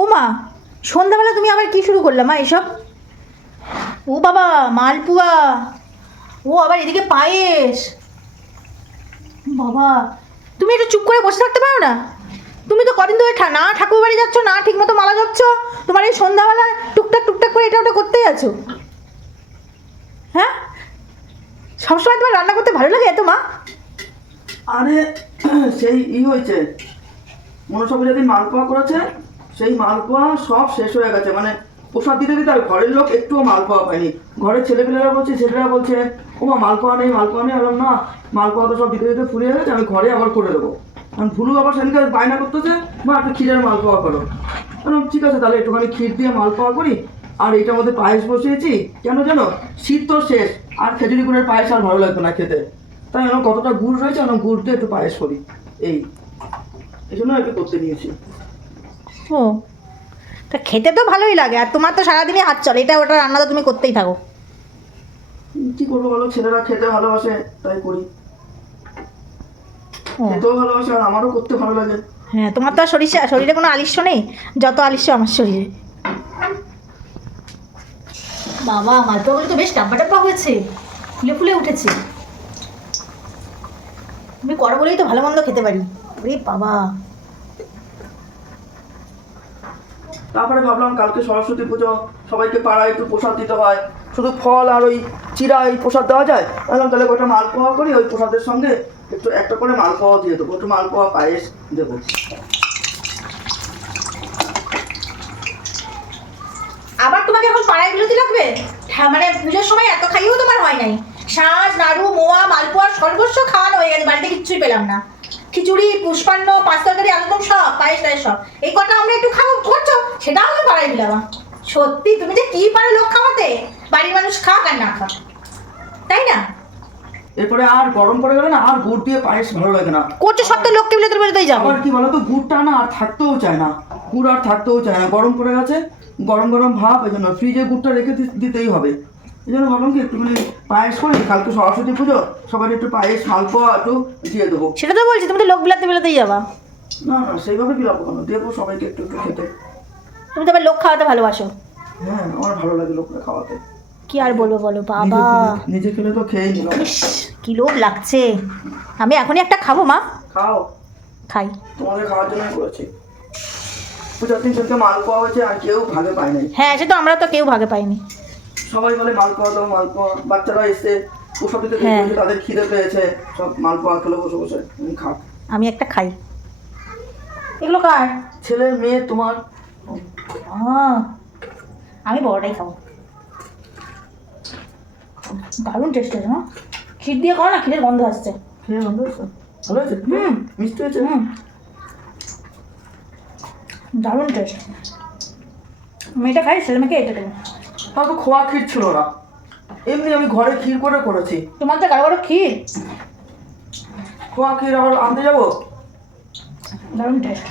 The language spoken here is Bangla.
ও মা সন্ধ্যাবেলা তুমি আবার কি শুরু করলাম মা এসব? ও বাবা, মালপুয়া। ও আবার এদিকে পায়েস। বাবা, তুমি একটু চুপ করে বসে থাকতে পারো না? তুমি তো কদিন ধরে না ঠাকুর বাড়ি যাচ্ছ, না ঠিকমতো মালা যাচ্ছ তোমার এই সন্ধ্যাবেলা টুকটাক টুকটাক করে এটা ওটা করতেই আছো। হ্যাঁ? সবসময় তোমার রান্না করতে ভালো লাগে এত মা? আরে, সেই ই হয়েছে। মনসা যেদিন মালপোয়া করেছে? সেই মালপোয়া সব শেষ হয়ে গেছে। মানে প্রসাদ দিতে দিতে আর ঘরের লোক একটুও মালপোয়া পায়নি। ঘরের ছেলেপেলেরা বলছে, ছেলেরা বলছে, ও মা মালপোয়া নেই মালপোয়া নেই। বললাম, না মালপোয়া তো সব দিতে দিতে ফুরিয়ে গেছে, আমি ঘরে আবার করে দেবো। কারণ ভুলু আবার সেদিনকে বায়না করতেছে, মা, একটু ক্ষীরের মালপোয়া করো। বললাম, ঠিক আছে, তাহলে একটুখানি ক্ষীর দিয়ে মালপোয়া করি। আর এইটার মধ্যে পায়েস বসিয়েছি। কেন জানো, শীত তো শেষ, আর খেজুরি গুড়ের পায়েস আর ভালো লাগতো না খেতে। তাই আমার কতটা গুড় রয়েছে আমি গুড় দিয়ে একটু পায়েস করি। এই এই জন্য একটু করতে নিয়েছি। ও। তা খেতে তো ভালোই লাগে আর তোমার তো সারাদিনই হাত চলে এটা ওটা রান্না তো তুমি করতেই থাকো। কি করব বলো? ছেলেরা খেতে ভালোবাসে তাই করি। খেতেও ভালোবাসে আর আমারও করতে ভালো লাগে। হ্যাঁ তোমার তো আর শরীরে শরীরে কোনো আলিস্য নেই? যত আলিস্য আমার শরীরে। বাবা মালপোয়াগুলো তো বেশ ডাব্বা ডাব্বা হয়েছে। ফুলে ফুলে উঠেছে। তুমি করো বলেই তো ভালো মন্দ খেতে পারি। ওরে বাবা। তারপরে ভাবলাম কালকে সরস্বতী পুজো, সবাইকে পাড়ায় একটু প্রসাদ দিতে হয়। শুধু ফল আর ওই চিরা এই প্রসাদ দেওয়া যায়? ভাবলাম তাহলে ওটা মালপোয়া করি, ওই প্রসাদের সঙ্গে একটু একটা করে মালপোয়া দিয়ে দেবো। একটু মালপোয়া পায়েস দেবো। আবার তোমাকে এখন পাড়ায় বিরতি লাগবে? হ্যাঁ মানে পুজোর সময় এত খাইয়েও তোমার হয় নাই। শাঁস নাড়ু, মোয়া মালপোয়া সর্বস্ব খাওয়ানো হয়ে গেছে, বাড়িতে কিচ্ছুই পেলাম না। খিচুড়ি পুষ্পান্ন পাঁচ তরকারি আলুদম সব পায়েস টায়েস সব। এই কটা আমরা একটু খাব। করছ? সেটাও আমি পাড়ায় দিলাম। সত্যি তুমি যে কি পারো লোক খাওয়াতে? বাড়ির মানুষ খাক আর না খাক। তাই না? এরপরে আর গরম পড়ে গেলে না আর গুড় দিয়ে পায়েস ভালো লাগে না। করছ? সব তো লোককে বিলে তোর বেরোতেই যাব। আবার কি বলতো? গুড়টা না আর থাকতেও চায় না। গুড় আর থাকতেও চায় না। গরম পড়ে গেছে গরম গরম ভাব এই জন্য ফ্রিজে গুড়টা রেখে দিতেই হবে। এই জন্য ভাবলাম কি একটুখানি পায়েস করি কালকে সরস্বতী পুজো সবাই একটু পায়েস মালপোয়া একটু দিয়ে দেবো। সেটা তো বলছি তুমি তো লোক বিলাতে বিলাতেই যাবা। না না সেইভাবে বিলাবো কেন? দেবো সবাইকে একটু একটু খেতে। তুমি তো আবার লোক খাওয়াতে ভালোবাসো। হ্যাঁ আমার ভালো লাগে লোকরা খাওয়াতে। কি আর বলব বলো বাবা। নিজে খেলে তো খেয়েই নিলাম। কি লোভ লাগছে। আমি এখনই একটা খাব মা। খাও। খাই। তোমাদের খাওয়ার জন্যই করেছি। পূজার দিন সেদিনকে মালপোয়া হয়েছে আর কেউ ভাগে পায় নাই। হ্যাঁ সে তো আমরা তো কেউ ভাগে পাইনি। সবাই বলে মালপোয়া দাও মালপোয়া বাচ্চারা এসে ওসব দিতে হ্যাঁ। তাদের খিদে পেয়েছে সব মালপোয়া খেলে বসে বসে আমি খাও। আমি একটা খাই। এগুলো কার? ছেলে মেয়ে তোমার? আমি বড়টাই খাব। দারুণ টেস্ট হয়েছে না? ক্ষীর দিয়ে খাও না ক্ষীরের গন্ধ আসছে। খেয়ে ভালো হয়েছে ভালো হয়েছে? হুম। মিষ্টি হয়েছে? হুম। দারুণ টেস্ট মেয়েটা খাই ছেলে মেয়েকে এটা দেবো। তাও তো খোয়া ক্ষীর ছিল না। এমনি আমি ঘরে ক্ষীর করে করেছি। তোমার তো কারও কারও ক্ষীর? খোয়া ক্ষীর আবার আনতে যাব? দারুণ টেস্ট